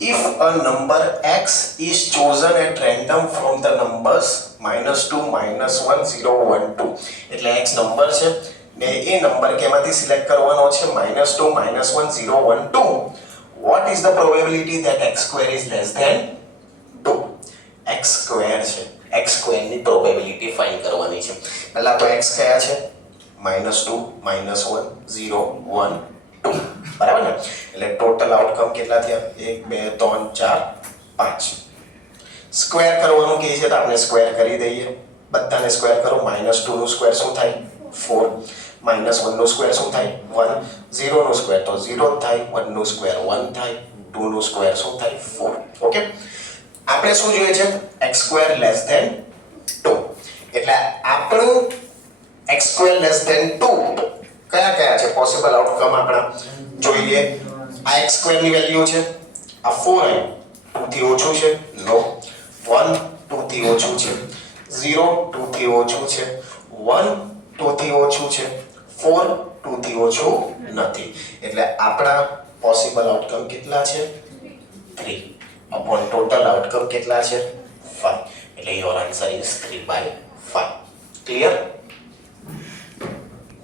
if a number x is chosen at random from the numbers -2 -1 0 1 2 એટલે x number છે ને એ number કેમાંથી select કરવાનો છે -2 -1 0 1 2 what is the probability that x square is less than 2 x square છે x square ની probability find કરવાની છે પહેલા તો x કયા છે -2 -1 0 1 2 બરાબર ને એટલે ટોટલ આઉટકમ કેટલા થયા 1 2 3 4 5 સ્ક્વેર કરવાનું કહે છે તો આપણે સ્ક્વેર કરી દઈએ બધાને સ્ક્વેર કરો -2 નું સ્ક્વેર શું થાય 4 -1 નું સ્ક્વેર શું થાય 1 0 નું સ્ક્વેર તો 0 થાય 1 નું સ્ક્વેર 1 થાય 2 નું સ્ક્વેર શું થાય 4 ઓકે આપણે શું જોઈએ છે x સ્ક્વેર લેસ ધેન 2 એટલે આપણું x સ્ક્વેર લેસ ધેન 2 કયા કયા છે પોસિબલ આઉટકમ આપણા જોઈએ આ x સ્ક્વેર ની વેલ્યુ છે આ 4 2 થી ઓછું છે નો 1 2 થી ઓછું છે 0 2 થી ઓછું છે 1 2 થી ઓછું છે 4 2 થી ઓછું નથી એટલે આપણા પોસિબલ આઉટકમ કેટલા છે 3 अपॉन टोटल आउटकम કેટલા છે 5 એટલે યોર આન્સર ઇઝ 3/5 ક્લિયર